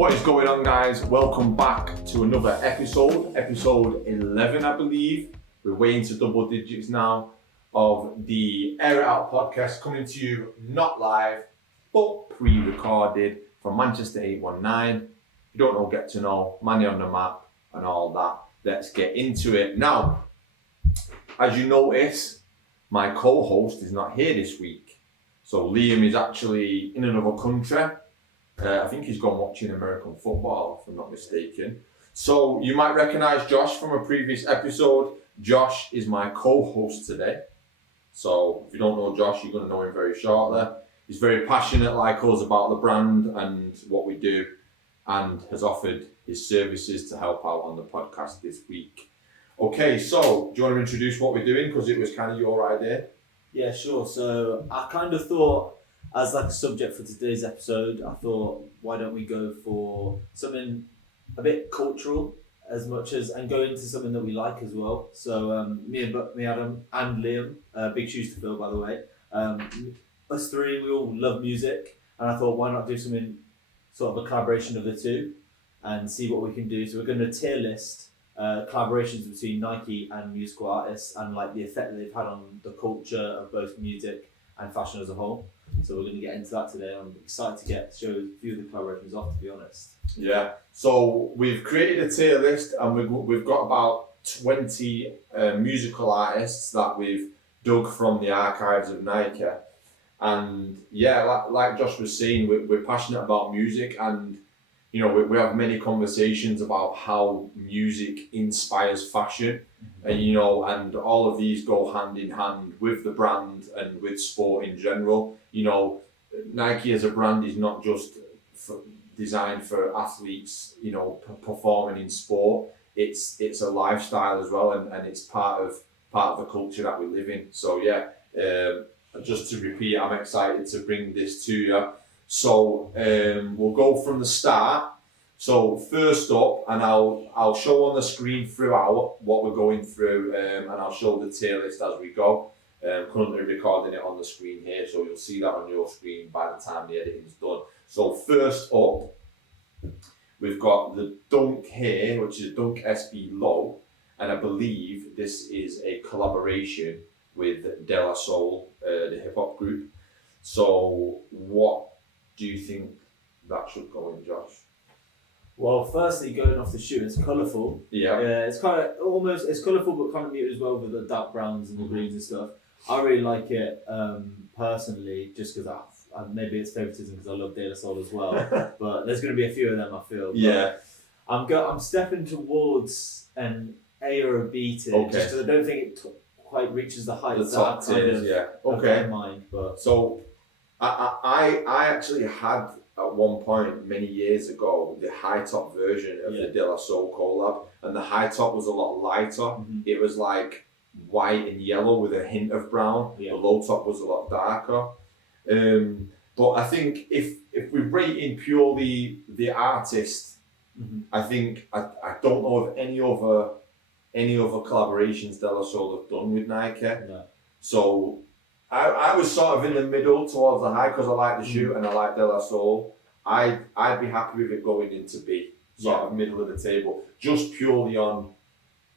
What is going on, guys? Welcome back to another episode 11, I believe. We're way into double digits now of the Air It Out podcast, coming to you not live, but pre-recorded from Manchester 819. If you don't know, get to know, Manny on the map and all that. Let's get into it. Now, as you notice, my co-host is not here this week. So Liam is actually in another country. I think he's gone watching American football, if I'm not mistaken. So you might recognise Josh from a previous episode. Josh is my co-host today. So if you don't know Josh, you're going to know him very shortly. He's very passionate like us about the brand and what we do, and has offered his services to help out on the podcast this week. Okay, so do you want to introduce what we're doing? Because it was kind of your idea. Yeah, sure. So I kind of thought, as like a subject for today's episode, I thought, why don't we go for something a bit cultural and go into something that we like as well. So me, Adam, and Liam, big shoes to fill, by the way. Us three, we all love music, and I thought, why not do something sort of a collaboration of the two, and see what we can do. So we're going to tier list collaborations between Nike and musical artists, and like the effect that they've had on the culture of both music and fashion as a whole. So we're going to get into that today. I'm excited to show a few of the collaborations off, to be honest. Yeah. So we've created a tier list, and we've got about 20 musical artists that we've dug from the archives of Nike. And yeah, like Josh was saying, we're passionate about music, and you know we have many conversations about how music inspires fashion, and you know, and all of these go hand in hand with the brand and with sport in general. You know, Nike as a brand is not just designed for athletes, you know, performing in sport. It's a lifestyle as well, and it's part of the culture that we live in. So yeah, just to repeat, I'm excited to bring this to you. So we'll go from the start. So first up, and I'll show on the screen throughout what we're going through, and I'll show the tier list as we go. Currently recording it on the screen here, so you'll see that on your screen by the time the editing's done. So first up, we've got the Dunk here, which is Dunk SB Low, and I believe this is a collaboration with De La Soul, the hip hop group. So what do you think that should go in, Josh? Well, firstly, going off the shoe, it's colourful. Yeah. It's kind of it's colourful, but kind of muted as well with the dark browns and the greens and stuff. I really like it personally, just because maybe it's favoritism because I love De La Soul as well. But there's going to be a few of them, I feel. Yeah. I'm stepping towards an A or a B tier, Okay. just because I don't think it quite reaches the heights The top tiers, yeah. Okay. in mind. But So I actually had at one point many years ago the high top version of the De La Soul collab, and the high top was a lot lighter. Mm-hmm. It was like white and yellow with a hint of brown. Yeah. The low top was a lot darker. But I think if we're rating purely the artist, I think I don't know of any other collaborations De La Soul have done with Nike. No. So I was sort of in the middle towards the high because I like the shoe and I like De La Soul. I'd be happy with it going into B, sort of middle of the table, just purely on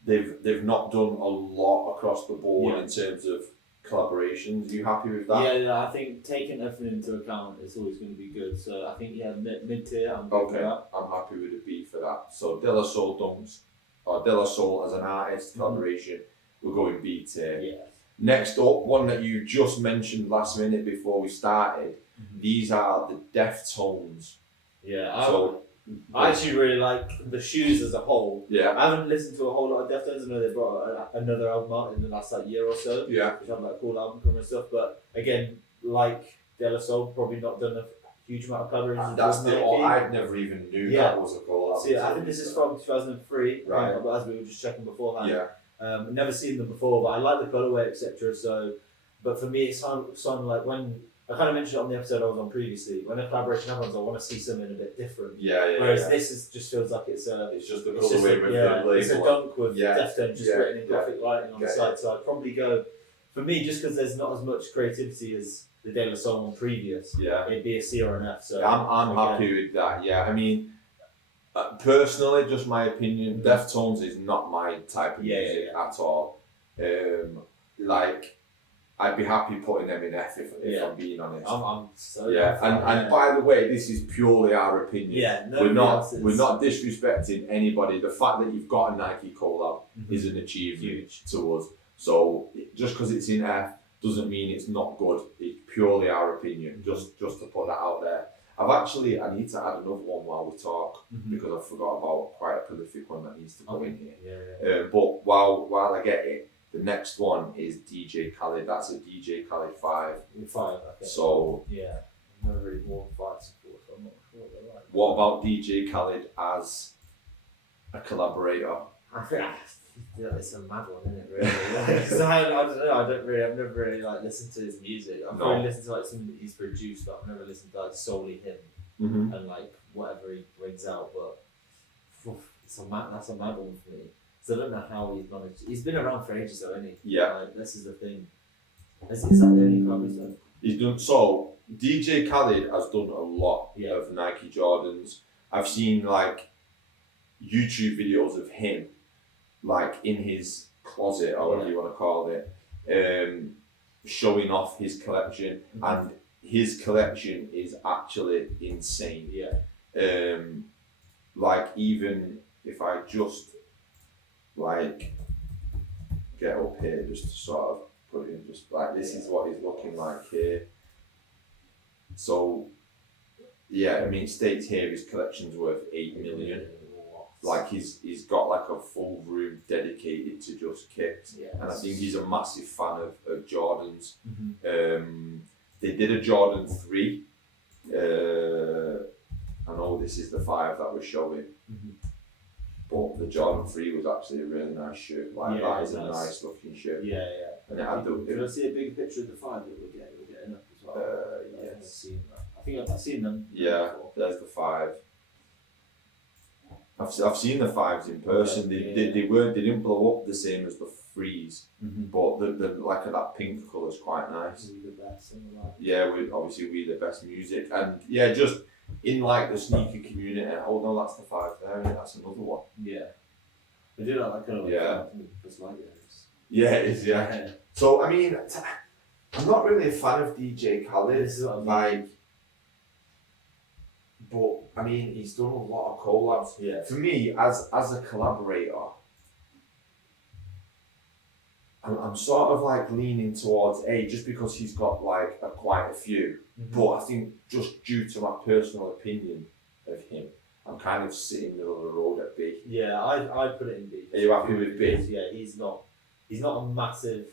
they've not done a lot across the board in terms of collaborations. Are you happy with that? Yeah, I think taking everything into account is always going to be good. So I think mid tier. I'm good with that. I'm happy with a B for that. So De La Soul Dunks, or De La Soul as an artist collaboration, we're going B tier. Yeah. Next up, one that you just mentioned last minute before we started. These are the Deftones. Yeah. So I actually really like the shoes as a whole. yeah, I haven't listened to a whole lot of Deftones. I know they brought another album out in the last year or so. yeah, Which had like a cool album cover and stuff. But again, like De La Soul, probably not done a huge amount of collaborations. and that's with the. Nike. I never even knew that was a collab. So yeah, I think this is from 2003. Right. As we were just checking beforehand. Yeah, Never seen them before, but I like the colorway, etc. So, but for me, it's sound like when I kind of mentioned it on the episode I was on previously. When a collaboration happens, I want to see something a bit different. yeah. Whereas this just feels like it's just the it's just colorway with the label. it's a dunk with Yeah. Deftones just written in graphic lighting on the Yeah. side. So I'd probably go, for me, just because there's not as much creativity as the De La Soul one previous. Yeah. It'd be a C or an F. So I'm happy with that. Yeah, I mean, Personally, just my opinion, Deftones is not my type of Yeah, music at all. Like, I'd be happy putting them in F if I'm being honest. I'm so Yeah, and by the way, this is purely our opinion. Yeah, we're not disrespecting anybody. The fact that you've got a Nike collab is an achievement to us. So just because it's in F doesn't mean it's not good. It's purely our opinion. Just to put that out there. I need to add another one while we talk because I forgot about quite a prolific one that needs to go in here. But while I get it, the next one is DJ Khaled. That's a DJ Khaled 5. 5, okay. So yeah, I've never really worn 5 before, so I'm not sure what they're like. What about DJ Khaled as a collaborator? I think it's a mad one, isn't it? Really? Because I don't know. I've never really like listened to his music. I've probably listened to like something that he's produced, but I've never listened to like solely him and like whatever he brings out. But that's a mad one for me. So I don't know how he's managed. He's been around for ages, though, isn't he? Yeah. Like, this is the thing. Is that the only collab he's done? He's done so. DJ Khaled has done a lot of Nike Jordans. I've seen like YouTube videos of him, like in his closet or whatever you want to call it, showing off his collection, and his collection is actually insane. Yeah. Like even if I just like get up here just to sort of put it in, just like this is what he's looking like here. So yeah, I mean, it states here his collection's worth 8 million. Like he's got like a full room dedicated to just kicks, and I think he's a massive fan of Jordans. They did a Jordan 3. I know this is the 5 that we're showing, but the Jordan 3 was actually a really nice shirt. Like that is a nice looking shirt. Yeah. And it had Did I see a big picture of the 5 that we're getting up as well? Yes. I've seen that. I think I've seen them. Yeah, before. there's the 5. I've seen the 5s in person. They didn't blow up the same as the 3s, but the like that pink colour is quite nice. We the best in the life. Yeah, we the best music, and yeah, just in like the sneaker community. Oh no, that's the 5 there, and that's another one. Yeah, they do that kind of just like this. Yeah, it is. Yeah. So I mean, I'm not really a fan of DJ Khaled. This is what I mean. Like, but I mean, he's done a lot of collabs. Yeah. For me, as a collaborator, I'm sort of like leaning towards A, just because he's got like quite a few. But I think just due to my personal opinion of him, I'm kind of sitting middle of the road at B. Yeah, I'd put it in B. Are you happy with B? Yeah, he's not a massive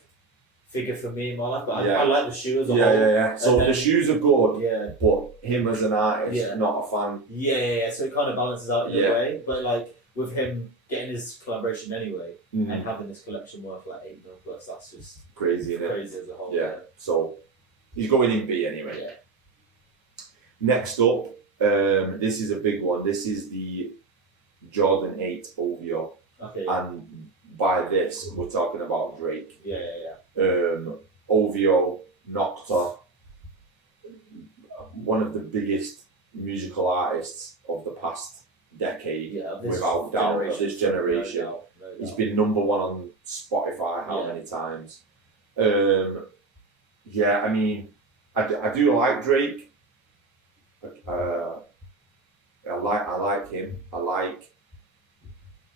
figure for me in my life, but I like the shoe as a whole. Yeah. So the shoes are good. Yeah. But him as an artist, not a fan. Yeah. So it kind of balances out in a way, but like with him getting his collaboration anyway and having this collection worth like 8 million plus, that's just crazy, isn't it? Crazy as a whole. Yeah. So he's going in B anyway. Yeah. Next up, this is a big one. This is the Jordan 8 OVO. Okay. And by this, we're talking about Drake. Yeah. OVO, Nocta, one of the biggest musical artists of the past decade, without doubt, of this generation. No doubt. He's been number 1 on Spotify how many times? I mean, I do like Drake. I like him. I like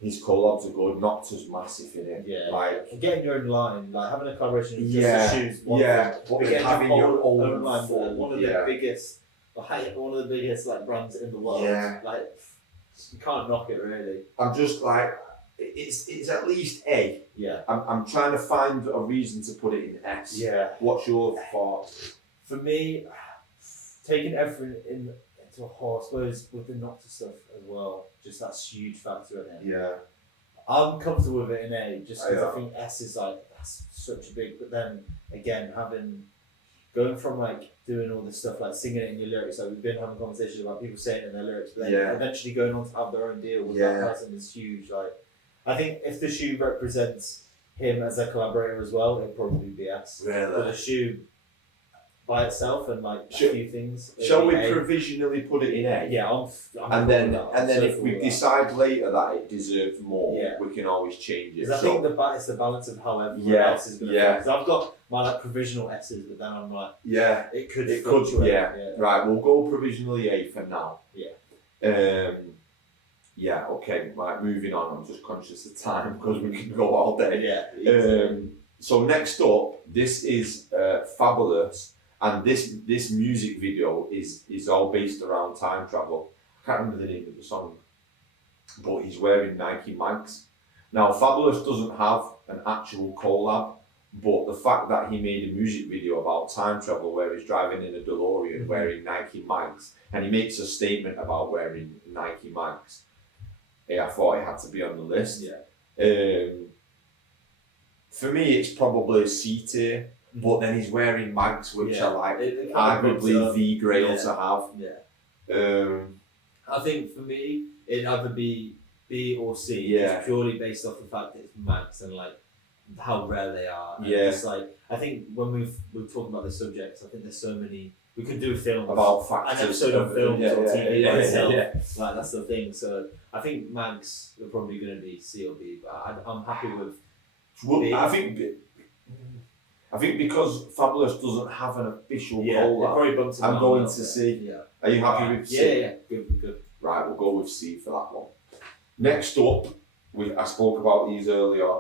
his collabs are good. Nocta's massive in it. Yeah. Like getting your own line, like having a collaboration with just the shoes. But getting having your own line, full, one of the biggest brands in the world. Yeah. Like you can't knock it really. I'm just like, it's at least A. Yeah. I'm trying to find a reason to put it in S. Yeah. What's your thought? For me, taking everything into a whole, I suppose, with the Nocta stuff as well, just that's a huge factor in it. Yeah. I'm comfortable with it in A, just because I think S is like, that's such a big, but then again, going from like doing all this stuff, like singing it in your lyrics, like we've been having conversations about people saying it in their lyrics, but then eventually going on to have their own deal with that person is huge. Like, I think if the shoe represents him as a collaborator as well, it'd probably be S. Really? But the shoe, by itself and like a Shall- few things. it'd Shall be we A. provisionally put it in A? Yeah, I'm And cool then, with that. and then So if cool we with that. decide later that it deserves more, Yeah. we can always change it. Because I So- think it's the balance of how everyone Yeah, else is going to yeah. Because I've got my like provisional S's, but then I'm like, yeah, it could it could, fluctuate. yeah. Right, we'll go provisionally A for now. Yeah. Yeah, okay, right, moving on. I'm just conscious of time because we can go all day. Yeah. So next up, this is Fabulous, and this music video is all based around time travel. I can't remember the name of the song, but he's wearing Nike Mags. Now, Fabulous doesn't have an actual collab, but the fact that he made a music video about time travel where he's driving in a DeLorean wearing Nike Mags, and he makes a statement about wearing Nike Mags, I thought it had to be on the list. Yeah. For me, it's probably a C tier, but then he's wearing Mags, which Yeah. are like It kind of arguably bumps the grail yeah. to have. Yeah. I think for me, it'd either be B or C. Yeah. Just purely based off the fact that it's Mags and like how rare they are. And Yeah. Just like I think when we're talking about the subjects, I think there's so many. We could do a film About an factors. episode of films yeah, or TV by itself. yeah. Like that's the thing. So I think Mags are probably going to be C or B, but I'm happy with. Well, B. I think because Fabulous doesn't have an official Yeah, it collab, probably bumps him I'm down a going little to bit. C. Yeah. Are you happy with C? Yeah. Good. Right, we'll go with C for that one. Next up, I spoke about these earlier.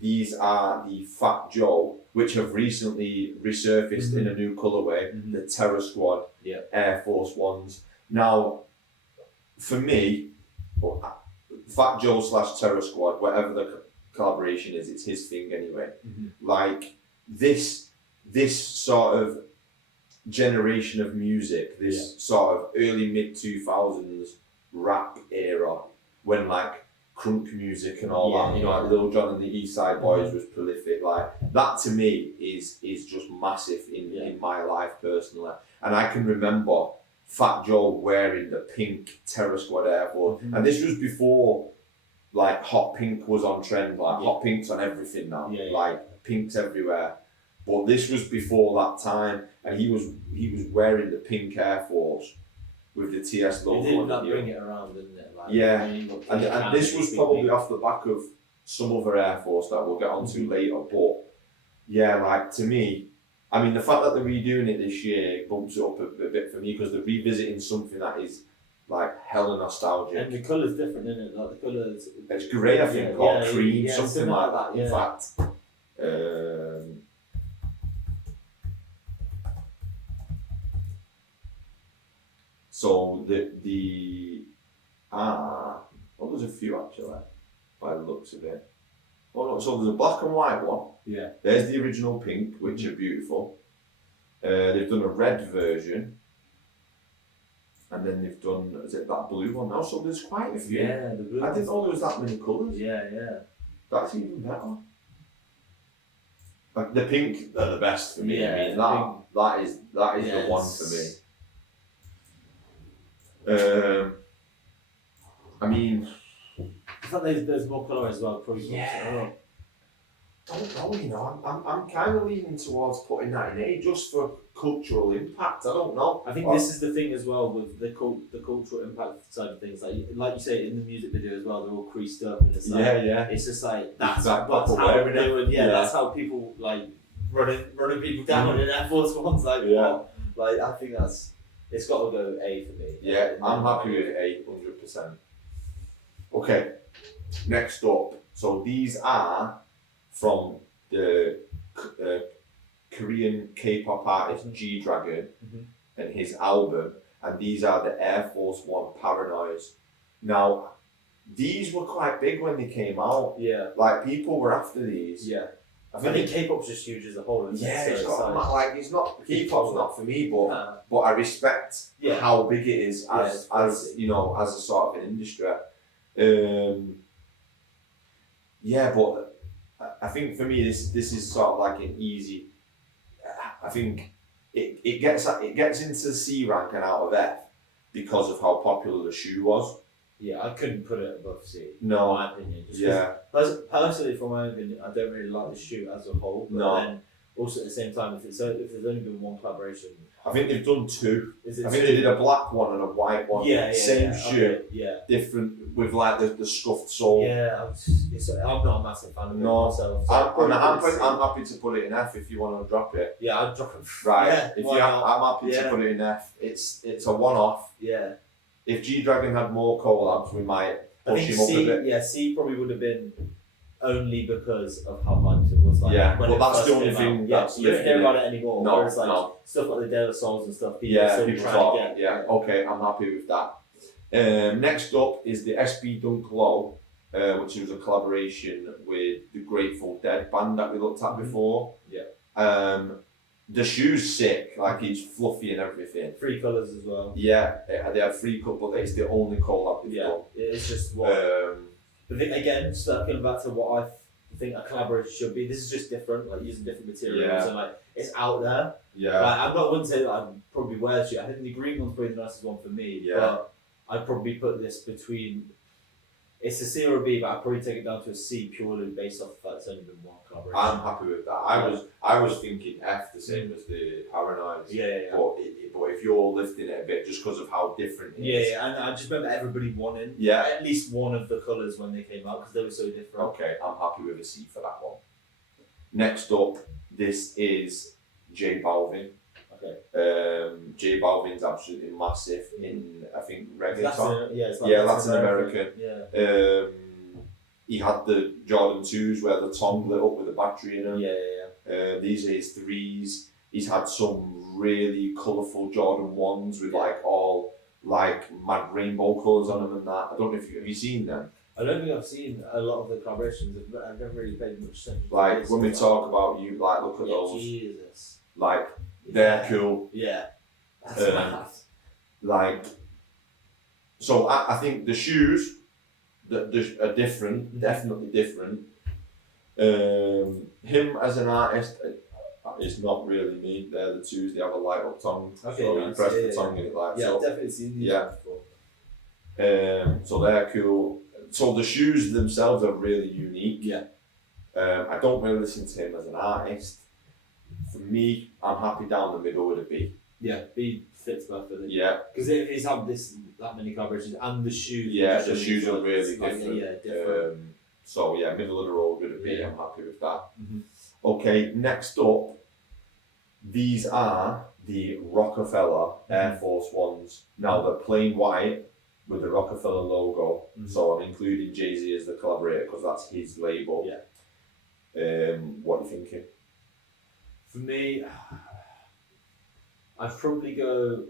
These are the Fat Joe, which have recently resurfaced in a new colourway, the Terror Squad Yeah. Air Force Ones. Now, for me, Fat Joe / Terror Squad, whatever the collaboration is, it's his thing anyway. Like this sort of generation of music, this sort of early mid 2000s rap era, when like crunk music and all that, you know, like Lil Jon and the East Side Boys was prolific. Like that to me is just massive in my life personally. And I can remember Fat Joe wearing the pink Terror Squad Air Force, and this was before like hot pink was on trend. Like hot pink's on everything now. Like pink's everywhere. But this was before that time, and he was wearing the pink Air Force with the TS logo. It did on like it. bring it around, didn't it? Like, Yeah. and this was probably off the back of some other Air Force that we'll get onto later. But yeah, like to me, I mean, the fact that they're redoing it this year bumps it up a bit for me because they're revisiting something that is like hella nostalgic. And the colour's different, isn't it? Like the colours. It's grey, I think, or cream, something similar like that. yeah. In fact, so well, there's a few actually, by the looks of it. Oh no, so there's a black and white one. Yeah. There's the original pink, which are beautiful. They've done a red version. And then they've done, is it that blue one now? So there's quite a few. Yeah, the blue. I didn't know there was that many colours. Yeah. That's even better. Like the pink are the best for me. Yeah, I mean that is the one for me. I mean, I thought there's more colour as well. Probably. Yeah. Don't know, you know. I'm kind of leaning towards putting that in A just for cultural impact. I don't know. I think this is the thing as well with the cultural impact side of things. Like you say in the music video as well, they're all creased up and it's like it's just like that's Exactly. how they would, Yeah. that's how people like running people down in Air Force Ones. Like what? Like I think it's got to go A for me. Yeah, I'm happy with A 100%. Okay, next up. So these are from the Korean K-pop artist G-Dragon and his album, and these are the Air Force One Paranoias. Now, these were quite big when they came out. Yeah. Like people were after these. Yeah. I think K-pop's just huge as a whole. Isn't Yeah, it? it's So got like it's not K-pop's not for me, but I respect Yeah. how big it is as you know, as a sort of an industry. Yeah, but I think for me this is sort of like an easy. I think it gets into C rank and out of F because of how popular the shoe was. Yeah, I couldn't put it above C. No. In my opinion. Just Yeah. 'cause personally, from my opinion, I don't really like the shoe as a whole. But No. then also at the same time, if there's only been one collaboration, I think they've done two. is it I think two? they did a black one and a white one. Same yeah. shoe, Okay, yeah. different with like the scuffed sole. Yeah, I'm not a massive fan of it No, myself. So I'm happy to put it in F if you want to drop it. yeah, I'd drop it. Right. Yeah, if why you, not? I'm happy to Yeah. put it in F. It's a one-off. Yeah. If G Dragon had more collabs, we might I push think him up a bit. C probably would have been only because of how hyped it was. Like, Yeah, when well, it that's first the only came thing out. that's you don't hear lifting about it anymore. No, whereas like no. stuff like the De La Souls and stuff, people Yeah, still people trying thought, to get. yeah, okay, I'm happy with that. Next up is the SB Dunk Low, which was a collaboration with the Grateful Dead band that we looked at before. Yeah. The shoe's sick, like it's fluffy and everything. 3 colours as well. Yeah, they have 3 cut, but it's the only collab we've Yeah, done. it's just what. But then again, circling back to what I think a collaboration should be, this is just different, like using different materials Yeah. and like it's out there. Yeah. Like, I wouldn't say that I'd probably wear the shoe. I think the green one's probably the nicest one for me. Yeah. But I'd probably put this between. It's a C or a B, but I'd probably take it down to a C purely based off the fact it's only been one collaboration. I'm happy with that. I was thinking F, the same as the Paranoids. Yeah. But if you're lifting it a bit, just because of how different it is. Yeah, and I just remember everybody wanting Yeah. at least one of the colours when they came out because they were so different. Okay, I'm happy with a C for that one. Next up, this is J Balvin. Okay. J Balvin's absolutely massive in, I think, reggaeton. It's Latin American. Yeah. He had the Jordan 2s where the tongue lit up with a battery in them. Yeah. These are his 3s. He's had some really colourful Jordan 1s with like all like mad rainbow colours on them and that. I don't know if have you seen them? I don't think I've seen a lot of the collaborations. I've never really paid much attention. Like when we talk about you, like look at those. Jesus. Like they're cool. Yeah. That's Um, mad. Like, so I think the shoes that are different, Mhm. definitely different. Him as an artist is not really me. They're the 2s. They have a light up tongue, Okay, so nice. you press Yeah, the yeah, tongue and it lights Yeah, up. I've definitely seen these Yeah. before. So they're cool. So the shoes themselves are really unique. Yeah. I don't really listen to him as an artist. For me, I'm happy down the middle with a B. Yeah, B fits perfectly. Yeah. Because if he's had that many collaborations and the shoes. Yeah, just the really shoes are good, really it's like, different. Yeah, different. So yeah, middle of the road with a B. Yeah. I'm happy with that. Mhm. Okay, next up, these are the Rockefeller Air Force Ones. Now they're plain white with the Rockefeller logo. Mhm. So I'm including Jay-Z as the collaborator because that's his label. Yeah. What are you thinking? For me, I'd probably go.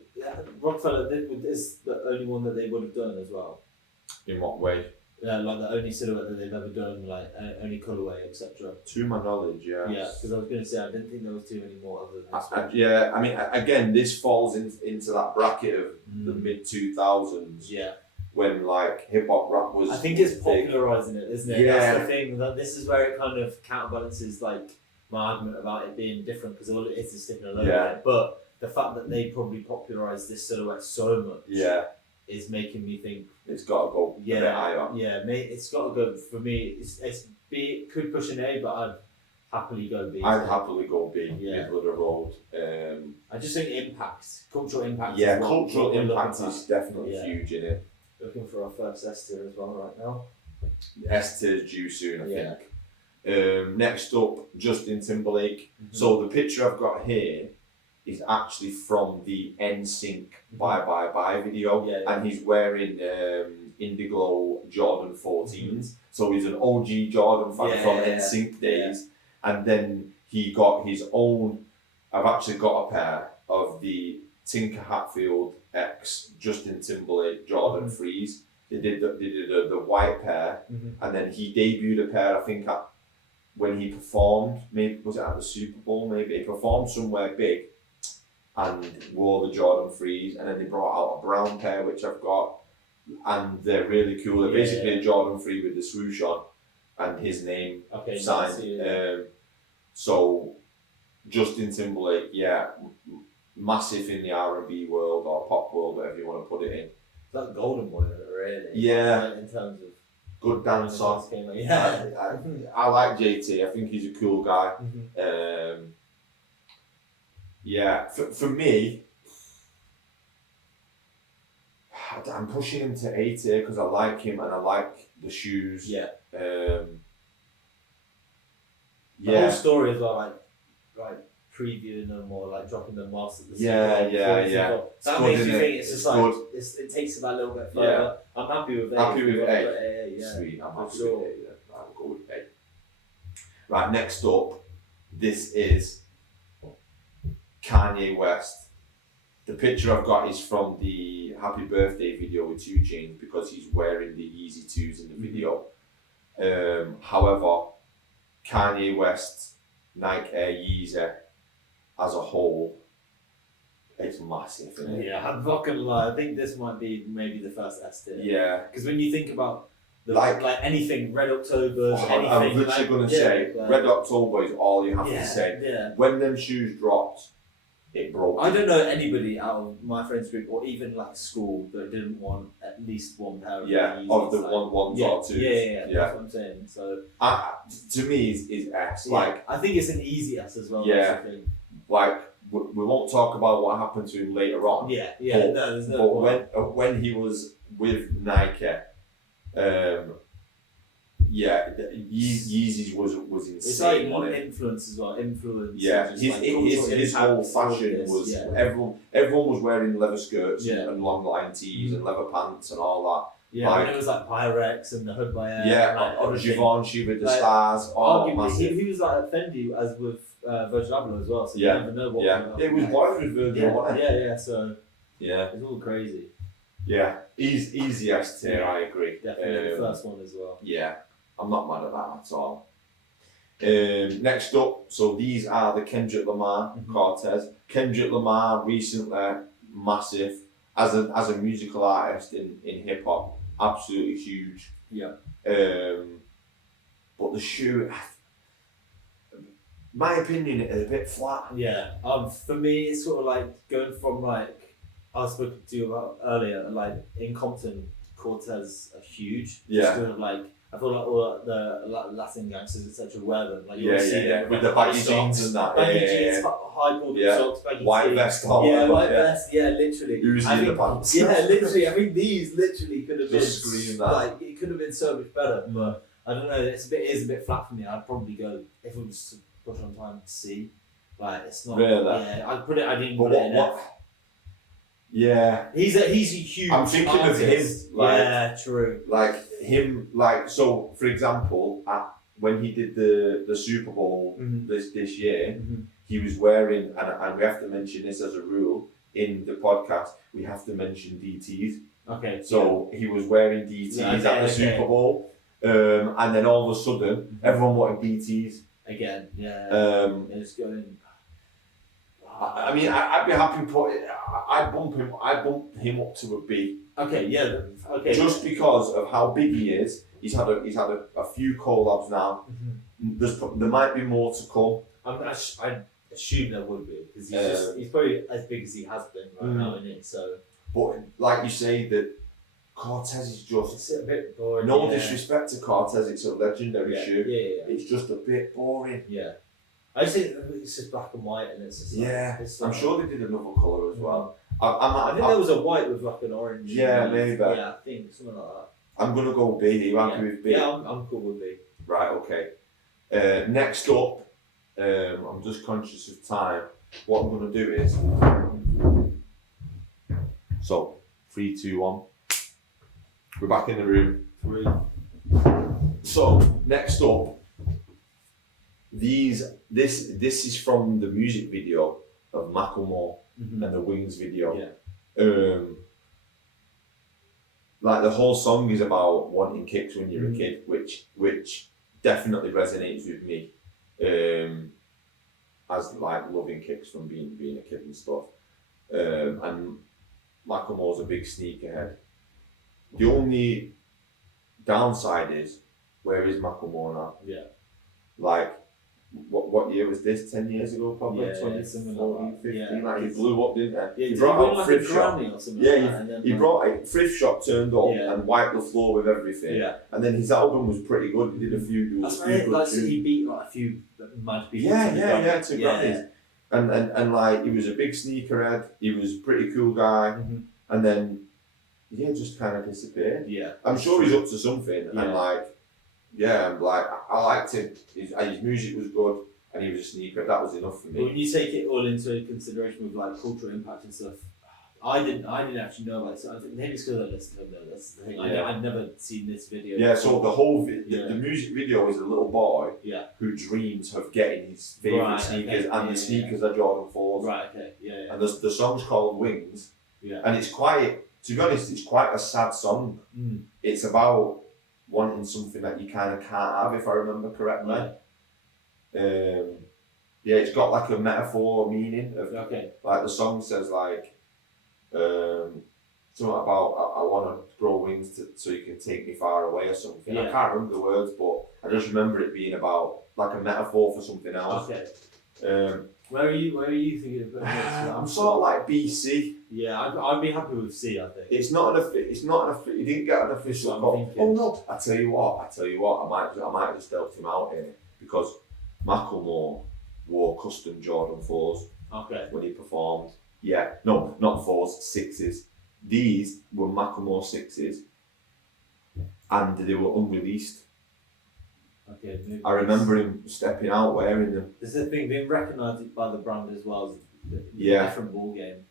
Rockefeller is the only one that they would have done as well. In what way? Yeah, like the only silhouette that they've ever done, like only colorway, etc. To my knowledge, yeah. Yeah, because I was going to say I didn't think there was too many more other than this one. Yeah, I mean, again, this falls into that bracket of the mid 2000s Yeah, when like hip hop rap was. I think it's big. popularizing it, isn't it? Yeah. That's the thing. That this is where it kind of counterbalances like my argument about it being different because all it is sticking a logo Yeah. in it. But the fact that they probably popularized this silhouette so much Yeah, is making me think. it's got to go a bit higher. Yeah, mate, it's got to go for me. It's B. It could push an A, but I'd happily go B. I'd happily go B, Yeah. middle of the road. I just think impact, cultural impact. Yeah, is what cultural we're impact looking is definitely Yeah. huge in it. at. Looking for our first S tier as well right now. S tier's due soon, I Yeah. think. Next up, Justin Timberlake. So the picture I've got here is actually from the NSYNC Bye Bye Bye video, Yeah, yeah. and he's wearing Indiglo Jordan 14s. So he's an OG Jordan fan Yeah, from yeah, NSYNC days, and then he got his own. I've actually got a pair of the Tinker Hatfield X Justin Timberlake Jordan 3s. They did the white pair, and then he debuted a pair. I think when he performed, maybe was it at the Super Bowl? Maybe he performed somewhere big, and wore the Jordan 3s, and then they brought out a brown pair which I've got, and they're really cool. They're basically a Jordan 3 with the swoosh on, and his name Okay, signed. nice, yeah. So Justin Timberlake, massive in the R&B world or pop world, whatever you want to put it in. That golden one, really. Yeah. Like, in terms of. Good dancer. Yeah. I like JT. I think he's a cool guy. Mhm. Yeah, for me, I'm pushing him to 80 because I like him and I like the shoes. Yeah. The whole story as well, like previewing them or like dropping them whilst at the Yeah. So that good, makes isn't you it? think it's It's just like good. it takes it that little bit further. I'm happy with A. Happy with A. Yeah. Sweet, I'm happy sure. with A then. I'll go with A. Right, next up, this is Kanye West. The picture I've got is from the Happy Birthday video with 2 Chainz because he's wearing the Yeezy 2s in the video. However, Kanye West Nike Air Yeezy as a whole, it's massive, isn't it? Yeah, I'm not gonna lie. I think this might be maybe the first S tier. Yeah. Because when you think about the, Like- like anything Red October, anything. I'm literally like, going to yeah, say, like- Red October is all you have yeah, to say. Yeah. When them shoes dropped, it broke. I don't know anybody out of my friends group or even like school that didn't want at least one pair of Yeah, Yeezys, of the like- ones yeah, or twos. Yeah. That's what I'm saying. So To me, is S. yeah, Like, I think it's an easy S as well. Yeah. That's the thing. like we won't talk about what happened to him later on. Yeah. But- No, there's no But point. when he was with Nike, Yeezys was It's like insane on it. influence as well. Influence. Yeah, just his like his cultural whole impact, fashion this, was yeah. everyone was wearing leather skirts Yeah. and long line tees and leather pants and all Yeah, like- when it was like Pyrex and the Hood by Air. that. Yeah, like, or everything. Givenchy with the Like, stars, all Arguably, massive. he was like at Fendi as with Virgil Abloh as well, so Yeah, you never know what. Yeah, it was boys with Virgil, wasn't it? Yeah. So Yeah, it's all crazy. yeah. Easy S tier, Yeah. I agree. Definitely the first one as well. Yeah, I'm not mad at that at all. Next up, so these are the Kendrick Lamar Mhm. Cortez. Kendrick Lamar recently massive as a musical artist in hip hop, absolutely huge. Yeah. But the shoe, my opinion, is a bit flat. Yeah. For me, it's sort of like going from like I was spoken to you about earlier, like in Compton, Cortez are huge. Yeah. Just sort of like I feel like all the Latin gangsters etc. wear them. Like you always see them with the baggy jeans and that. Baggy Yeah. jeans, high pulled Yeah. socks, baggy White tees. vest on. Yeah, white vest. Yeah, literally. Uzi I in the think- pants. Yeah, literally. I think these literally could have been Just scream that. like it could have been so much better, but I don't know. It is a bit flat for me. I'd probably go if it was to push on time C. Like it's not. Really? Yeah, I'd put it. I didn't But put it in F. what? Yeah. He's a huge. I'm thinking of him, artist. like- yeah, true. Like him, like so. For example, when he did the Super Bowl Mhm. this year, Mhm. he was wearing, and we have to mention this as a rule in the podcast. We have to mention DTs. Okay. So he was wearing DTs Yeah, at the okay. Super Bowl, and then all of a sudden, everyone wanted DTs. Again, yeah. It's going. I mean, I'd be happy I'd bump him up to a B. Okay. Yeah. Okay. Just because of how big he is. He's had a few collabs now. Mhm. There might be more to come. I assume there would be because he's probably as big as he has been right Mm. now, isn't he? So But like you say, that Cortez is just it's a bit boring. no yeah. disrespect to Cortez. It's a legendary Yeah. shoe. Yeah. It's just a bit boring. Yeah. I just think it's just black and white, and it's just like, Yeah, it's I'm like- sure they did another colour as well. I think there was a white with like an orange. Yeah, maybe. Yeah, I think something like that. I'm gonna go B. Are you happy with B? Yeah, I'm cool with B. Right. Okay. Next up, I'm just conscious of time. What I'm gonna do is, so 3, 2, 1. We're back in the room. 3. So next up, this is from the music video of Macklemore and the Wings video. Yeah. Like the whole song is about wanting kicks when you're a kid, which definitely resonates with me. As like loving kicks from being a kid and stuff. And Macklemore's a big sneakerhead. The only downside is, where is Macklemore now? Yeah. Like, what year was this? 10 years ago, probably? Yeah, 20, something like 14, that. 15. Yeah. Like, he blew up, didn't he? Yeah, He did brought win out like a Thrift Shop. Grammy or something Yeah, like that, and then, He like- brought it, Thrift Shop turned up Yeah. and wiped the floor with everything. Yeah. And then his album was pretty good. He did a few That's few right. good Like tunes. he beat like a few mad people. Yeah, to the yeah, Grammy. yeah, to Grammys. and like he was a big sneakerhead. He was a pretty cool guy, and then just kind of disappeared. Yeah. I'm sure he's up to something, Yeah. and I liked him. His music was good, and he was a sneaker. That was enough for But me. when you take it all into consideration with like cultural impact and stuff, I didn't actually know about it. So I think maybe it's because I listened to him though. That's the thing. Yeah. I'd never seen this video. Yeah, so the whole Yeah. the music video is a little boy Yeah. who dreams of getting his favourite Right, sneakers, okay. and Yeah, the sneakers are Jordan 4s. Right. Okay. Yeah. And the song's called Wings, Yeah. and it's quite, to be honest, it's quite a sad song. Mm. It's about wanting something that you kind of can't have, if I remember correctly. It's got like a metaphor meaning of, Okay. like the song says like, something about I want to grow wings so you can take me far away or something. Yeah. I can't remember the words, but I just remember it being about like a metaphor for something else. Okay. Where Where are you thinking of putting this? I'm sort of like BC. Yeah, I'd be happy with C. I think. It's not you didn't get an official I'm call. thinking. Oh no! I tell you what. I might have just helped him out here because Macklemore wore custom Jordan 4s Okay. when he performed. Yeah, no, not 4s, 6s. These were Macklemore 6s, and they were unreleased. Okay. Maybe I remember him stepping out wearing them. There's the thing being recognised by the brand as well as a Yeah. different ball game.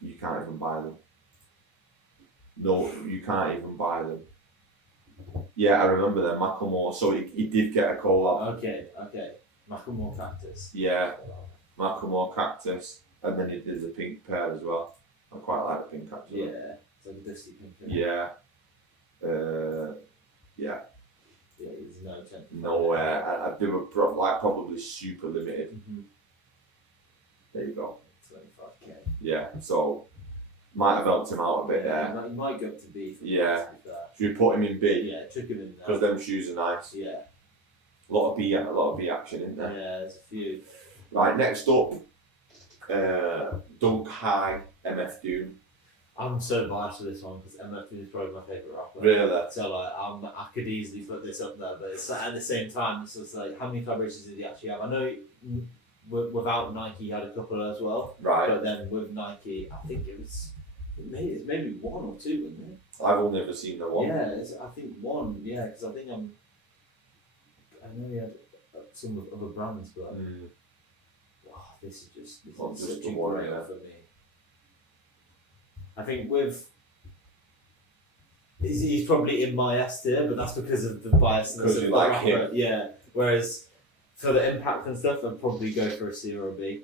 You can't even buy them. No, you can't even buy them. Yeah, I remember them, Macklemore. So he did get a collab. Okay. Macklemore Cactus. Yeah, Macklemore Cactus, and then he did the pink pair as well. I quite like the pink actually. Yeah. It's like a dusty pink. Yeah. Yeah. There's no chance. Nowhere. And they were probably super limited. Mm-hmm. There you go. 25k. Yeah. So might have helped him out a bit there. You might go up to B. Yeah. To be fair. Should we put him in B? Yeah, chuck him in there. Because them shoes are nice. Yeah. A lot of B action in Yeah, there. there's a few. Right, next up, Dunk High MF Doom. I'm so biased for this one because MF Doom is probably my favourite rapper. Really? So like, I could easily put this up there, but it's at the same time, it's just like, how many collaborations did he actually have? I know without Nike, he had a couple as well. Right. But then with Nike, I think it's maybe one or two, wasn't it? I've only ever seen the one. Yeah, I think one. Yeah, because I know he had some of other brands, but wow, this is Not just such the a one, great yeah. for me. I think with he's probably in my S tier, but that's because of the biasness Because of you the like rapper. him. Yeah. Whereas for the impact and stuff, I'd probably go for a C or a B.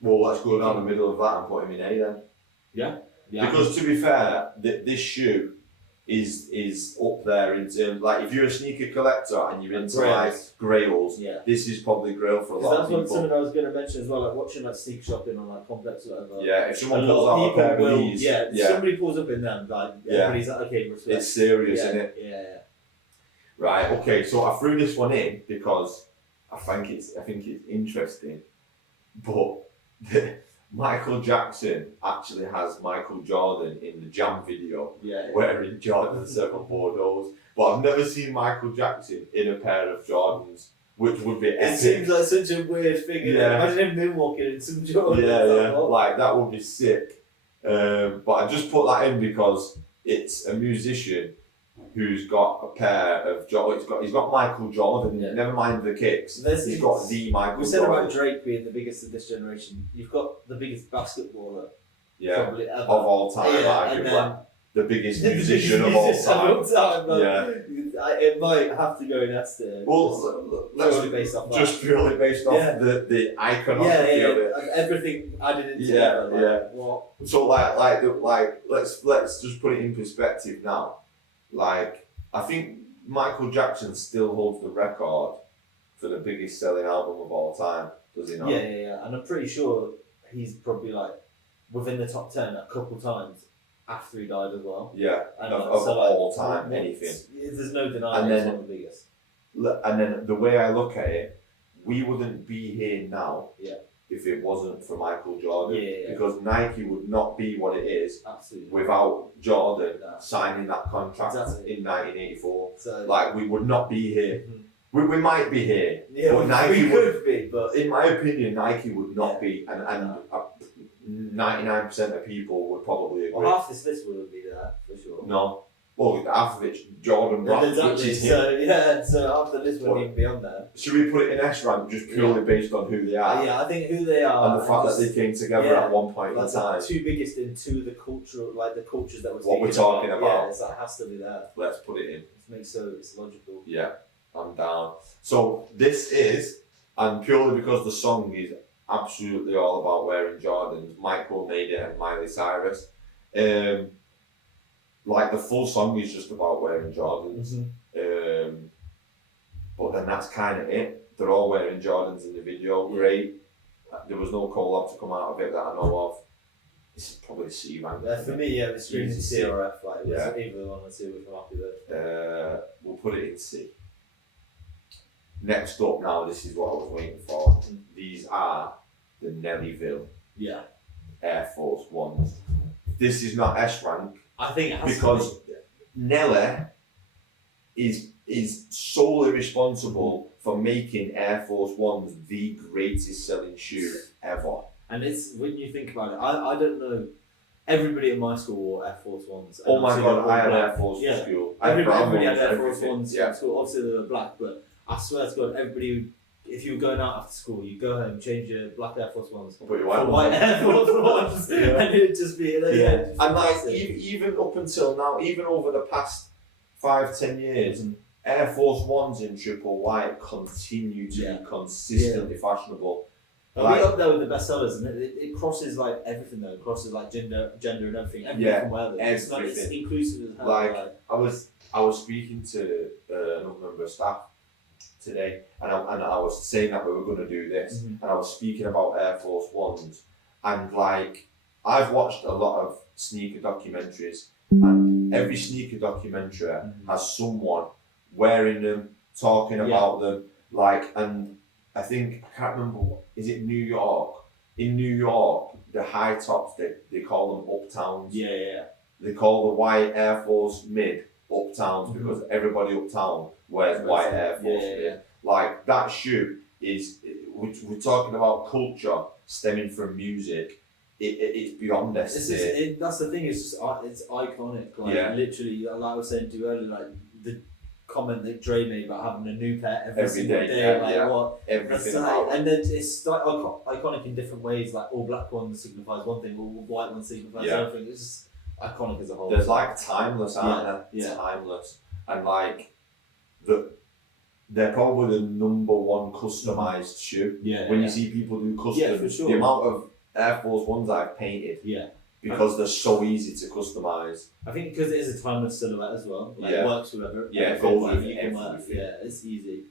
Well, let's go down the middle of that and put him in A then. Yeah. Because to be fair, this shoe is up there in terms, like if you're a sneaker collector and you're into like grails, Yeah. this is probably grail for a lot Because of that's what people. something I was going to mention as well, like watching like sneaker shopping on like Complex or whatever. Yeah, if someone A pulls lot out of a people pair of will, these, somebody pulls up in them, like everybody's like, okay, respect. it's serious, yeah, isn't it? Yeah. Right. Okay. So I threw this one in because I think it's interesting, but Michael Jackson actually has Michael Jordan in the Jam video Yeah. wearing Jordan 7 Bordeaux, but I've never seen Michael Jackson in a pair of Jordans, which would be It epic. seems like such a weird thing. Yeah. Imagine him moonwalking in some Jordans. Yeah, what? like that would be sick. But I just put that in because it's a musician who's got a pair of Jordan. He's got Michael Jordan. Yeah. Never mind the kicks. This He's is- got the Michael We said Jordan. about Drake being the biggest of this generation. You've got the biggest basketballer Yeah, probably ever. of all time, Yeah, and arguably. then the biggest the musician biggest of all musician time. of all time, but Yeah. it might have to go in S tier. Well, Purely let's based off that. just purely based off Yeah. the iconography of it. and everything added into Yeah, together. Like, what? So let's just put it in perspective now. Like I think Michael Jackson still holds the record for the biggest selling album of all time. Does he not? Yeah, and I'm pretty sure he's probably like within the top 10 a couple times after he died as well. Yeah, And of so, like, all time, what- anything. There's no denying And he's then- one of the biggest. And then the way I look at it, we wouldn't be here now Yeah. if it wasn't for Michael Jordan. Yeah. Because Nike would not be what it is Absolutely. without Jordan No. signing that contract Exactly. in 1984. So Like we would not be here. Mhm. We might be here. Yeah, But Nike we could be, but In my opinion, Nike would not Yeah. be, and No. 99% of people would probably agree. well, half this list wouldn't be there for sure. No. Well, half of it's Jordan Brand, which Exactly. is him. So yeah, so half the list wouldn't Well, even be on there. Should we put it in S rank just purely based on who they are Yeah, I think who they are and the fact that they came together yeah, at one point in like time? the two biggest in two of the cultural, like the cultures that we're What we're speaking talking about. Yeah, it's, that has to be there. Let's put it in. It makes so it's logical. Yeah, I'm down. So this is, and purely because the song is absolutely all about wearing Jordans, Michael made it and Miley Cyrus. Like the full song is just about wearing Jordans. But then that's kind of it. They're all wearing Jordans in the video. Great. There was no collab to come out of it that I know of. It's probably C rank. For me, yeah, it was screaming Easy C or F. Like, it was Yeah. either one or two, which I'm happy with. We'll put it in C. Next up now, this is what I was waiting for. These are the Nellyville Yeah, Air Force Ones. This is not S rank I think it has because to be. Nelly is solely responsible for making Air Force Ones the greatest selling shoe ever. And it's when you think about it, I don't know. Everybody at my school wore Air Force Ones. and Oh my obviously they god, were I had black. Air Force Yeah. for school. I had Everybody, brown everybody had ones, Air Force everything. Ones Yeah. at school. Obviously they were black, but I swear to God, everybody, if you were going out after school, you go home, change your black Air Force Ones Put your for white white ones Air Force Ones, Yeah. and it'd just be Yeah. And like fantastic. even up until now, even over the past 5-10 years, Air Force Ones in triple white continue to Yeah. be consistently fashionable. But Like- we up there with the best sellers, and it crosses like everything though. It crosses like gender and everything. Everyone Yeah, can wear them. It's everything. inclusive as hell. Like, I was speaking to another member of staff today, and I was saying that we were going to do this, Mhm. and I was speaking about Air Force Ones, and like I've watched a lot of sneaker documentaries, and every sneaker documentary has someone wearing them, talking about them, like, and I think I can't remember. Is it New York? In New York, the high tops they call them uptowns. yeah. They call the white Air Force mid uptowns because everybody uptown wears white Air Force mid. Yeah. Like that shoe is, we're talking about culture stemming from music. It's beyond It's S just, tier. that's the thing. It's just it's iconic. Like Yeah. literally, like I was saying to you earlier, like the comment that Dre made about having a new pair every Every single day, day. yeah, Like yeah. what? Everything That's like, about it. and then it's like iconic in different ways. Like all black one signifies one thing, all white one signifies Yeah. another thing. It's just iconic as a whole. There's like timeless, aren't there? Yeah. Timeless, and like they're probably the number one customized shoe. yeah. When yeah. you see people do custom, Yeah, for sure. the amount of Air Force Ones I've painted yeah. because they're so easy to customize. I think because it is a timeless silhouette as well. Like Yeah. it works with everything. Yeah, it goes with you can wear. everything. Yeah, it's easy.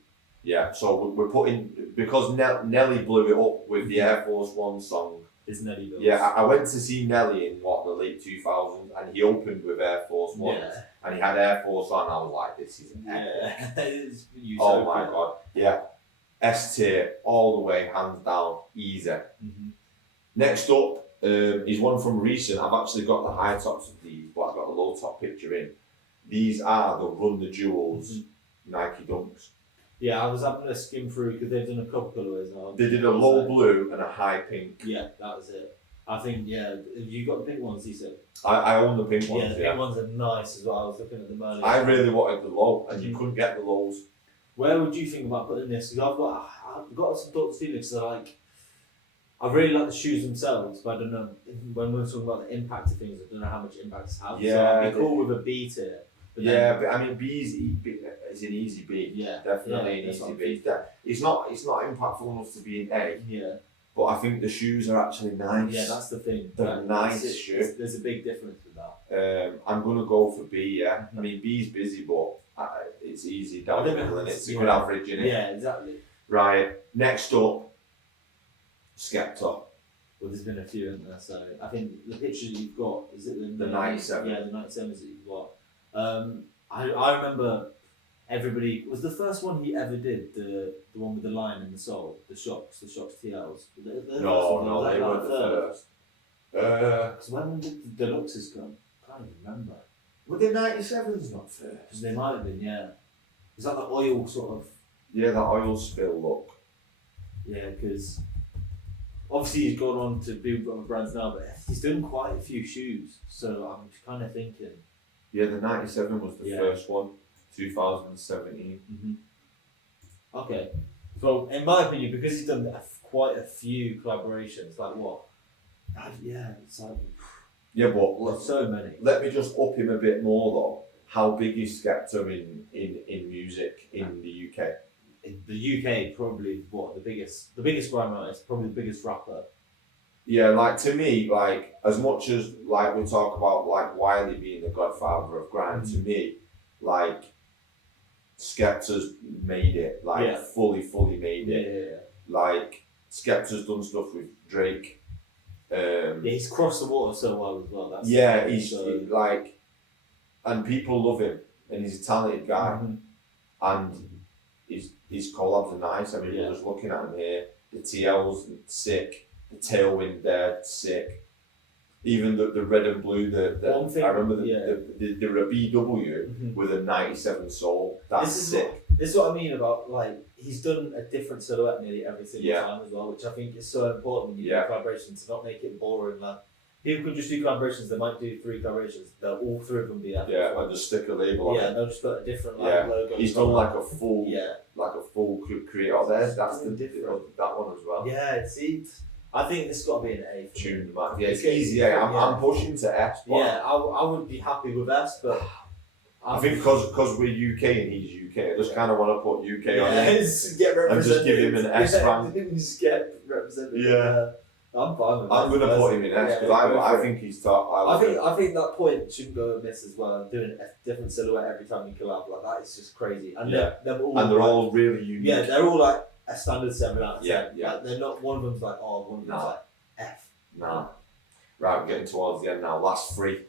Yeah, so we're putting, because Nelly blew it up with the Air Force One song. It's Nelly Bills. Yeah, I went to see Nelly in the late 2000s, and he opened with Air Force Ones, Yeah. and he had Air Force on. I was like, this is epic. Yeah. It's Oh my god, yeah. S tier all the way, hands down, easy. Mm-hmm. Next up is one from recent. I've actually got the high tops of these, but I've got the low top picture in. These are the Run the Jewels Nike Dunks. Yeah, I was having a skim through because they've done a couple colourways now. They did a low blue and a high pink. Yeah, that was it. I think, yeah, you got the pink ones, he said. I own the pink Yeah, ones. the pink ones are nice as well. I was looking at them earlier. I really wanted the low, and you couldn't get the lows. Where would you think about putting this? Because I've got some thoughts feelings. So like, I really like the shoes themselves, but I don't know when we're talking about the impact of things. I don't know how much impact it's had. Yeah, so I'd be cool with a B tier. But Yeah, but I mean, B is an easy B. Yeah, Definitely yeah, an that's easy what I'm B. It's not impactful enough to be an A, yeah, but I think the shoes are actually nice. yeah, that's the thing. They're Like, nice it's- shoe. There's a big difference with that. I'm gonna go for B. Yeah, I mean B's busy, but it's easy down I the think middle, and that's- it's a good average in it. Yeah, exactly. Right. Next up, Skepta. Well, there's been a few in there, so I think the picture you've got is it The 97. Yeah, the 97s that you've got. I remember everybody was the first one he ever did the one with the line in the sole, the shocks TLs. The first one, No, was they that were like the third? first. Because when did the deluxes come? I can't even remember. Were the 97s not first? Because they might have been, yeah. Is that the oil sort of? Yeah, that oil spill look. Yeah, because obviously he's gone on to be with other brands now, but he's done quite a few shoes. So I'm kind of thinking. Yeah, the 97 was the Yeah. first one, 2017. Okay. So in my opinion, because he's done quite a few collaborations, like what? Yeah, it's like Yeah, but so many. let me just up him a bit more though. How big is Skepta in music in the UK? In the UK, probably what the biggest grime artist, probably the biggest rapper. Yeah, like to me, like as much as like we talk about like Wiley being the godfather of grime, to me, like Skepta's made it, like Yeah. fully made it. Yeah. Like Skepta's done stuff with Drake. Yeah, he's crossed the water so well as well. That's Yeah, he's so, like, and people love him, and he's a talented guy, and his collabs are nice. I mean, Yeah. we're just looking at him here. The TL's sick, the Tailwind there sick. Even the red and blue, One thing- I remember yeah. the BW with a 97 soul. That's This is sick. This is what I mean about like he's done a different silhouette nearly every single Yeah. time as well, which I think is so important when you Yeah. do collaborations to not make it boring. Like people can just do collaborations; they might do 3 collaborations. They'll all 3 of them be epic. Yeah, and just stick a label on Yeah, it. they'll just put a different like Yeah. logo. He's done like a full, yeah, creator. There's that's the Different. that one as well. yeah. See, I think this has got to be an A. For me. Tune man. Yeah, it's Okay. easy. Yeah, Yeah. I'm pushing to S. But Yeah, I would be happy with S, but I think because we're UK and he's UK, I just kind of want to put UK on it. just get And just give him represented. an S rank. Just get represented. Yeah. I'm fine with I'm that. gonna put him in S because Yeah, go I for it. think he's top. I think that point shouldn't go amiss as well. Doing a different silhouette every time you collab like that is just crazy. And Yeah. they're all and they're like, all really unique. yeah, they're all like a standard 7 out of 10. Yeah, yeah. Like, they're not one of them's like one of them's Nah. like F. Nah. Right, we're getting towards the end now. Last 3.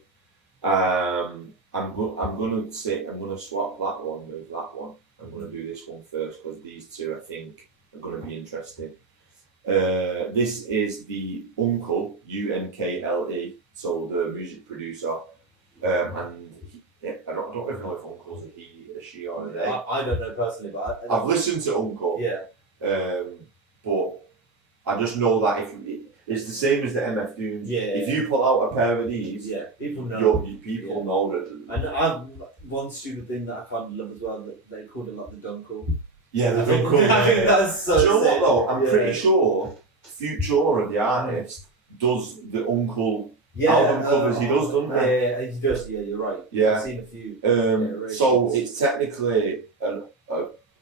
I'm gonna swap that one with that one. I'm gonna do this one first because these two I think are gonna be interesting. This is the Uncle UNKLE, so the music producer, and I don't even know if Uncle's a he, a she, or a they. I don't know personally, but I've listened to Uncle, yeah, but I just know that if it's the same as the MF Dooms. Yeah. If you pull out a pair of these, yeah, people know. people Yeah. know that. And I've one stupid thing that I kind of love as well, that they called it like the Dunkel. Yeah, I think, I think that's so Do you know what sick. though? I'm Yeah. pretty sure Futura, the artist, does the Uncle Yeah, album covers. He does, doesn't he? Yeah, he does. Yeah, you're right. Yeah. I've seen a few. So it's technically a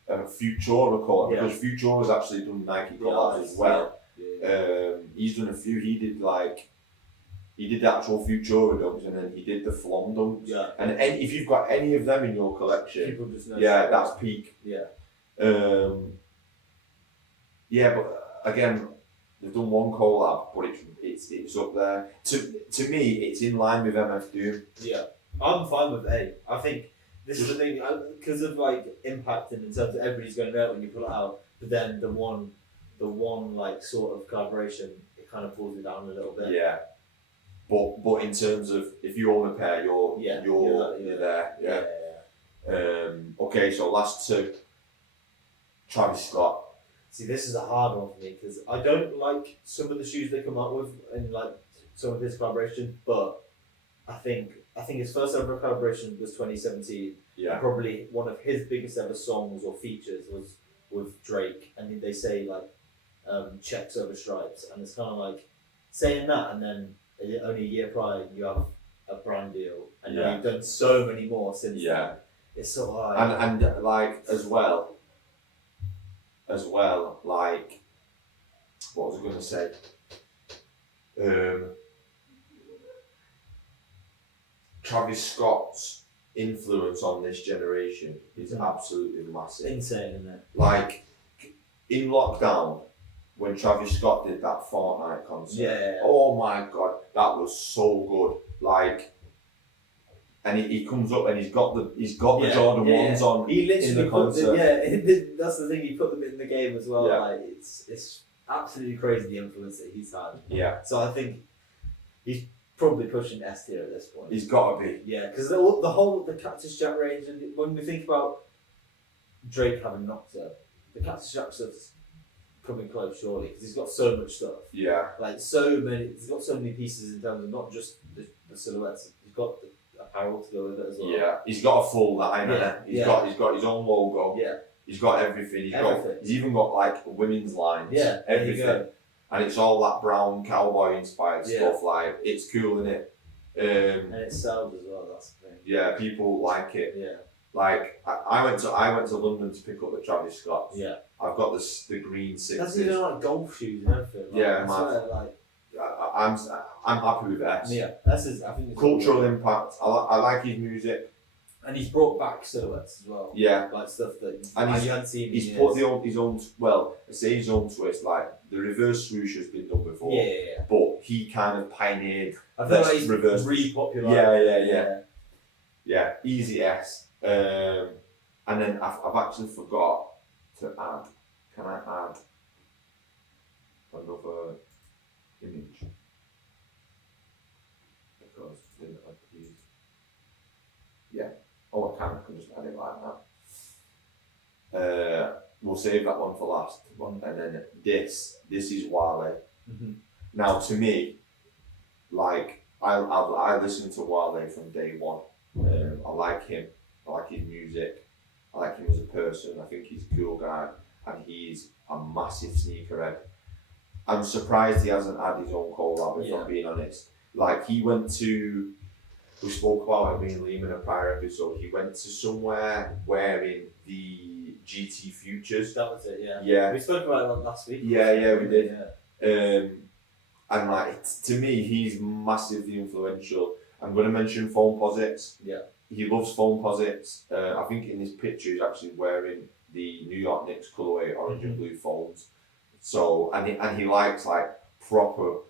Futura record Yeah. because Futura's actually done Nike The collabs artist, as well. Yeah. He's done a few. He did the actual Futura dunks and then he did the Flom dunks. Yeah. And if you've got any of them in your collection, People just know. yeah, that's peak. Yeah. Yeah, but again, they've done one collab, but it's up there. To me, it's in line with MF Doom. Yeah. I'm fine with A. I think this is the thing, because of like impact and in terms of everybody's going to know it when you put it out, but then the one like sort of collaboration, it kind of pulls it down a little bit. Yeah. But in terms of if you own a pair, you're there. Yeah. Okay, so last 2. Travis Scott. See, this is a hard one for me because I don't like some of the shoes they come out with in like some of his collaboration, but I think his first ever collaboration was 2017. Yeah. Probably one of his biggest ever songs or features was with Drake, and they say like checks over stripes, and it's kind of like saying that, and then only a year prior you have a brand deal, and Yeah. you've done so many more since Yeah. then. It's sort of like And like as well, like what was I gonna say? Travis Scott's influence on this generation is absolutely massive. insane, isn't it? Like in lockdown, when Travis Scott did that Fortnite concert, Yeah. oh my god, that was so good. Like, and he comes up and he's got the Jordan ones on He literally in the put them, concert. that's the thing. He put them in the game as well. Yeah. Like it's absolutely crazy the influence that he's had. Yeah, So I think he's probably pushing S tier at this point. he's got to be. Yeah, because the Cactus Jack range, and when we think about Drake having Nocta, the Cactus Jack stuff's coming close, surely, because he's got so much stuff. Yeah. Like so many, he's got so many pieces in terms of not just the silhouettes. He's got the apparel to go with it as well. Yeah. He's got a full line. Yeah, He's got his own logo. Yeah. He's got everything. Everything. He's even got like women's lines. Yeah. Everything. There you go. And it's all that brown cowboy inspired Yeah. stuff. Like it's cool, isn't it? And it sells as well. That's the thing. Yeah, people like it. Yeah. Like I went to London to pick up the Travis Scotts. Yeah. I've got the green sixes. That's even like golf shoes and everything. Like, Yeah, I man. swear, like. I'm happy with S. Yeah, that's his. I think it's Cultural impact. I like his music. and he's brought back silhouettes as well. Yeah. Like stuff that And you hadn't seen. He's in put years. his own. Well, I say his own twist. Like the reverse swoosh has been done before. Yeah. But he kind of pioneered. I feel Let's like he's reverse- repopularized. Yeah, easy S. And then I've actually forgot to add. Can I add another image? Because then I could use. Yeah. Oh, I can just add it like that. We'll save that one for last. And then this is Wale. Mm-hmm. Now, to me, like I listened to Wale from day one. I like him. I like his music. I like him as a person. I think he's a cool guy, and he's a massive sneakerhead. I'm surprised he hasn't had his own collab. If I'm being honest, like he went to. We spoke about it being Liam in a prior episode. He went to somewhere wearing the GT Futures. That was it. Yeah. Yeah. We spoke about it last week. Yeah, we did. Yeah. And like to me, he's massively influential. I'm going to mention Foam Posits. Yeah. He loves Foam Posits. I think in this picture he's actually wearing the New York Knicks colorway orange and blue foams. So and he likes like proper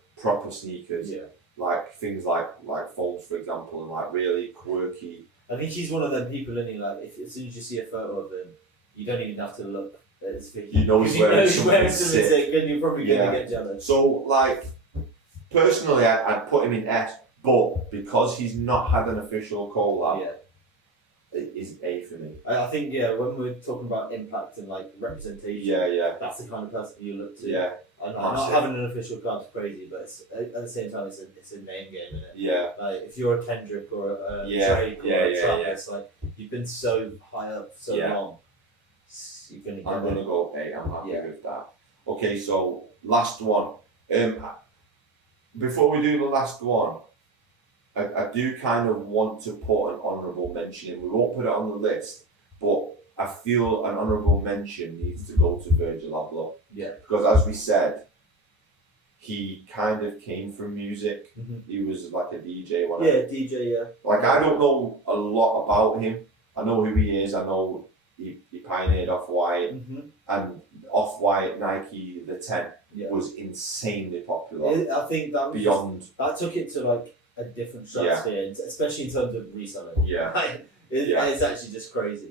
sneakers. Yeah. Like things like foams, for example, and like really quirky. I think he's one of them people, isn't he? Like, if as soon as you see a photo of him, you don't even have to look at his figure. You know he's wearing something sick. And you're probably going to get jealous. So like personally, I'd put him in S. But because he's not had an official collab, it is A for me. I think, when we're talking about impact and like representation, that's the kind of person you look to. Yeah. And not having an official card's crazy, but it's, at the same time, it's a name game, isn't it? Yeah. Like if you're a Kendrick or a Drake or a Travis, like you've been so high up so long, you're gonna get. I'm gonna go A. I'm happy Yeah. with that. Okay, so last one. Before we do the last one, I do kind of want to put an honourable mention in. We won't put it on the list, but I feel an honourable mention needs to go to Virgil Abloh. Yeah. Because as we said, he kind of came from music. Mm-hmm. He was like a DJ, whatever. Yeah, DJ, yeah. Like I don't know a lot about him. I know who he is. I know he pioneered Off-White, and Off-White Nike the 10 was insanely popular. I think that was beyond. That took it to like a different stratosphere, especially in terms of reselling. Yeah. It's actually just crazy.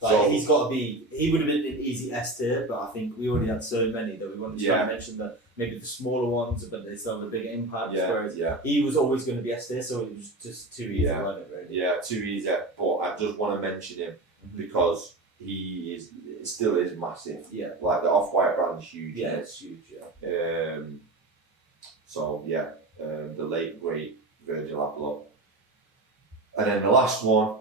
Like So- he's got to be. He would have been an easy S tier, but I think we already had so many that we wanted to try and mention that maybe the smaller ones, but they still have a bigger impact. Whereas he was always going to be S tier, so it was just too easy, wasn't it? Really. Yeah, too easy. But I just want to mention him because he still is massive. Yeah. Like the Off-White brand is huge. Yeah, it's huge. Yeah. The late great Virgil Abloh. And then the last one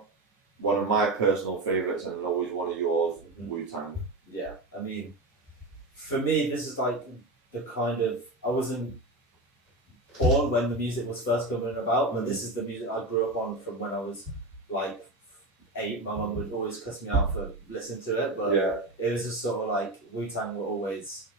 of my personal favourites and always one of yours, Wu-Tang. Yeah, I mean, for me, this is like the kind of I wasn't born when the music was first coming about, but this is the music I grew up on from when I was like 8. My mum would always cuss me out for listening to it, but it was just sort of like Wu-Tang were always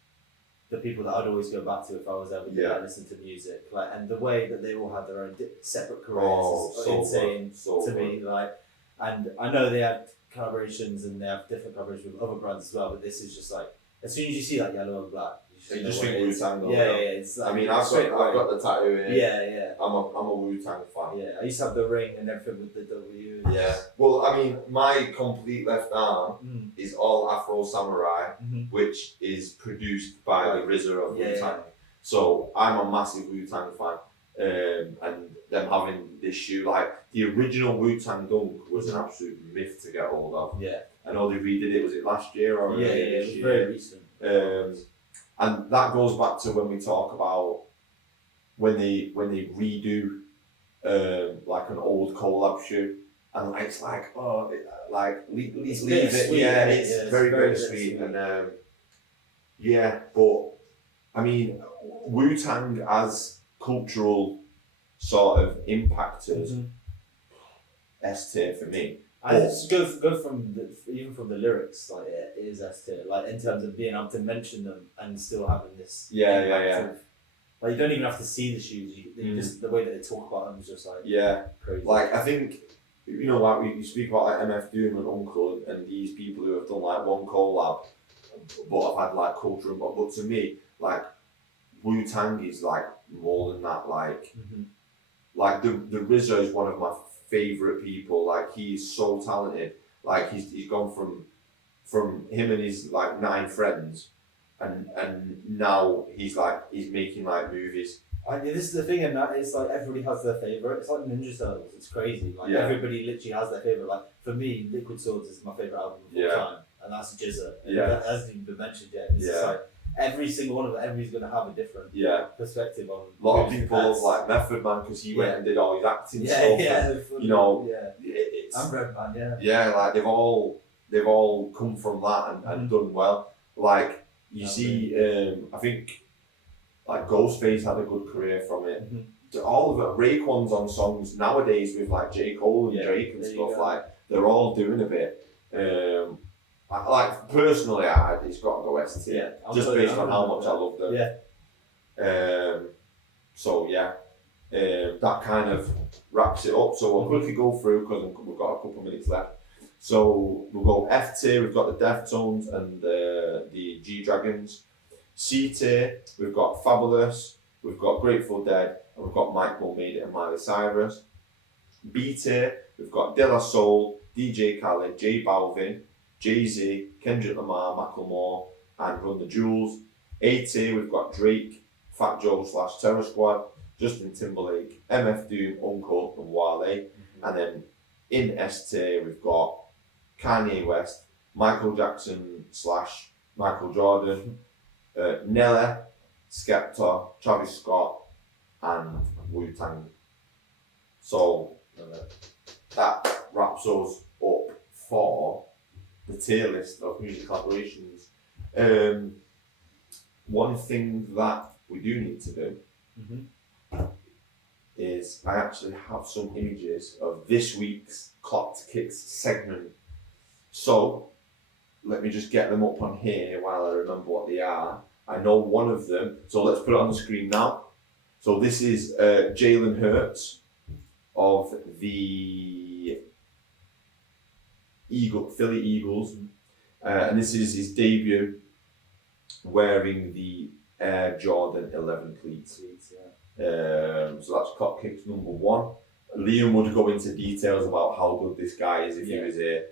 the people that I'd always go back to if I was ever going to listen to music. Like, and the way that they all had their own separate careers is insane to me. Like, and I know they had collaborations and they have different collaborations with other brands as well, but this is just like as soon as you see that yellow and black, You just think Wu-Tang. Yeah. It's like, I mean, I've got the tattoo in. Yeah. I'm a Wu-Tang fan. Yeah, I used to have the ring and everything with the W. Yeah. Well, I mean, my complete left arm is all Afro Samurai, which is produced by the RZA of Wu-Tang. So I'm a massive Wu-Tang fan, and them having this shoe. Like the original Wu-Tang Dunk was an absolute myth to get hold of. Yeah. I know they redid it. Was it last year or Yeah, earlier it this was year? very recent. And that goes back to when we talk about when they redo like an old collab shoe, and like it's like leave It's it, bittersweet, yeah, isn't it? it's Yeah, it's very very bittersweet, bittersweet. and yeah, but I mean Wu-Tang as cultural sort of impactors, Mhm. S tier for me. I just go from even from the lyrics, like it is S tier, like in terms of being able to mention them and still having this. Yeah. of- like you don't even have to see the shoes. You just the way that they talk about them is just like Yeah, crazy. like I think like you speak about like MF Doom and Uncle and these people who have done like one collab, but have had like culture and but to me like Wu-Tang is like more than that. Like like the Rizzo is one of my favorite people. Like he's so talented. Like he's gone from him and his like 9 friends, and now he's making like movies. This is the thing, and that is like everybody has their favorite. It's like Ninja Turtles. It's crazy. Like Yeah. everybody literally has their favorite. Like for me, Liquid Swords is my favorite album of all Yeah. time, and that's Jizza. Yeah. As you've been mentioned, yeah. It's just Yeah. like every single one of them. Everybody's gonna have a different Yeah, perspective on. a lot of music. people love like Method Man because he went Yeah. and did all his acting Yeah, stuff. yeah. And, you know, yeah. it's I'm Redman, yeah. yeah, like they've all come from that and done well. Like you see, I think like Ghostface had a good career from it. All of it, Raekwon's on songs nowadays with like J. Cole and Yeah, Drake and there you stuff. go. Like they're all doing a bit. Like personally, it's got to go S tier. Yeah, I'm just totally- based on how much I love them. Yeah. So yeah, that kind of wraps it up. So we'll quickly go through because we've got a couple of minutes left. So we'll go F tier. We've got the Deftones and the G Dragons. C tier. We've got Fabulous. We've got Grateful Dead, and we've got Michael Made It and Miley Cyrus. B tier. We've got De La Soul, DJ Khaled, J Balvin, Jay-Z, Kendrick Lamar, Macklemore, and Run the Jewels. A tier, we've got Drake, Fat Joe / Terror Squad, Justin Timberlake, MF Doom, Uncle, and Wale. And then in S tier, we've got Kanye West, Michael Jackson / Michael Jordan, Nelly, Skepta, Travis Scott, and Wu-Tang. So that wraps us up for the tier list of music collaborations. One thing that we do need to do is I actually have some images of this week's Clocked Kicks segment. So let me just get them up on here while I remember what they are. I know one of them, so let's put it on the screen now. So this is Jalen Hurts of the Philly Eagles, and this is his debut wearing the Air Jordan 11 cleats. So that's Clock Kicks number 1. Liam would go into details about how good this guy is if he was here,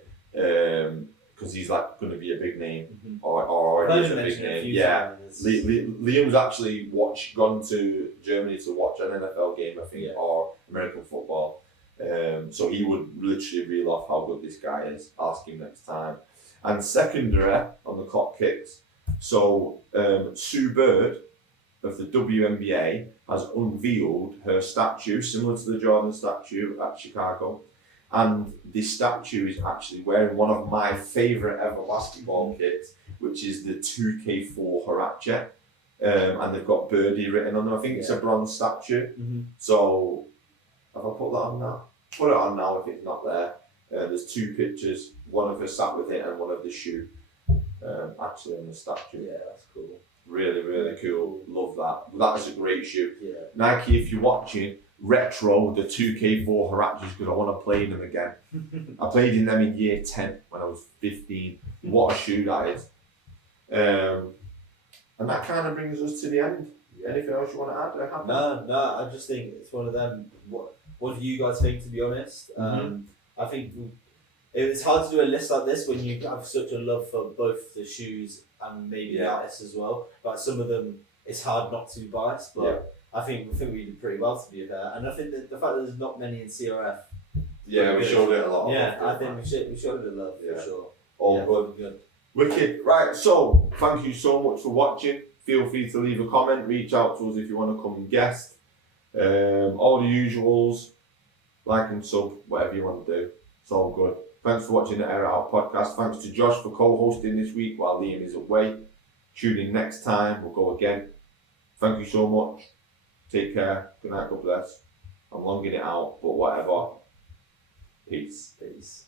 because he's like going to be a big name, or already is a big name. Yeah, Liam's actually gone to Germany to watch an NFL game, I think, or American football. So he would literally reel off how good this guy is. Ask him next time. And secondary on the Clock Kicks. So Sue Bird of the WNBA has unveiled her statue, similar to the Jordan statue at Chicago. And this statue is actually wearing one of my favourite ever basketball kits, which is the 2K4 Huarache. And they've got Birdie written on them. I think it's a bronze statue. So, have I put that on now? Put it on now if it's not there. There's 2 pictures, one of her sat with it and one of the shoe actually on the statue. Yeah, that's cool. Really, really cool. Love that. That is a great shoe. Yeah. Nike, if you're watching, retro the 2K4 Huaraches because I want to play in them again. I played in them in year 10 when I was 15. What a shoe that is. And that kind of brings us to the end. Anything else you want to add? No, I just think it's one of them. What do you guys think, to be honest? I think it's hard to do a list like this when you have such a love for both the shoes and maybe the artists as well. But some of them, it's hard not to be biased. But I think we did pretty well, to be fair. And I think that the fact that there's not many in CRF. Yeah, we showed it a lot. Yeah, I think we showed it love Yeah. for sure. All Yeah, good. Wicked. Right, so thank you so much for watching. Feel free to leave a comment, reach out to us if you want to come and guest. All the usuals, like and sub, whatever you want to do. It's all good. Thanks for watching the Air It Out podcast. Thanks to Josh for co-hosting this week while Liam is away. Tune in next time. We'll go again. Thank you so much. Take care. Good night. God bless. I'm longing it out, but whatever. Peace. Peace.